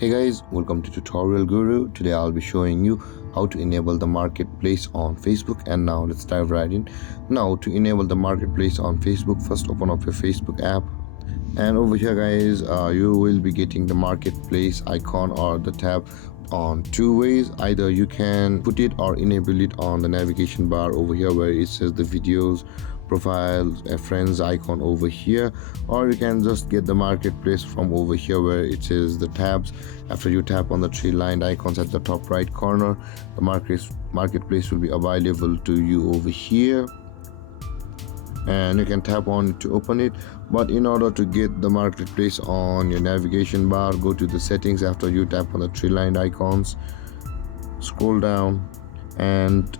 Hey guys, welcome to Tutorial Guru. Today I'll be showing you how to enable the marketplace on Facebook. And now let's dive right in. Now to enable the marketplace on Facebook, first open up your Facebook app, and over here guys you will be getting the marketplace icon or the tab on two ways. Either you can put it or enable it on the navigation bar over here where it says the videos, profiles, a friends icon over here, or you can just get the marketplace from over here where it says the tabs. After you tap on the three lined icons at the top right corner, the marketplace will be available to you over here, and you can tap on it to open it. But in order to get the marketplace on your navigation bar, go to the settings. After you tap on the three lined icons, scroll down, and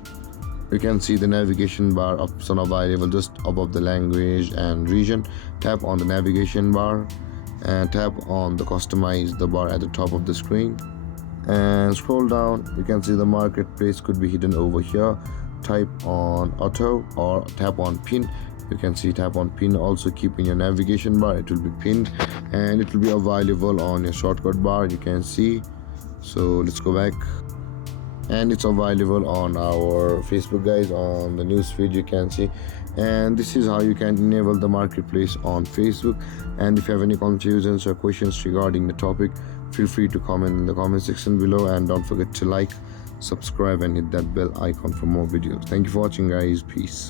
you can see the navigation bar option available just above the language and region. Tap on the navigation bar and tap on the customize the bar at the top of the screen, and scroll down. You can see the marketplace could be hidden over here. Type on auto or tap on pin. You can see tap on pin, also keep in your navigation bar, it will be pinned and it will be available on your shortcut bar, you can see. So let's go back, and it's available on our Facebook guys. On the news feed you can see, and this is how you can enable the marketplace on Facebook. And if you have any confusions or questions regarding the topic, feel free to comment in the comment section below, and don't forget to like, subscribe and hit that bell icon for more videos. Thank you for watching guys. Peace.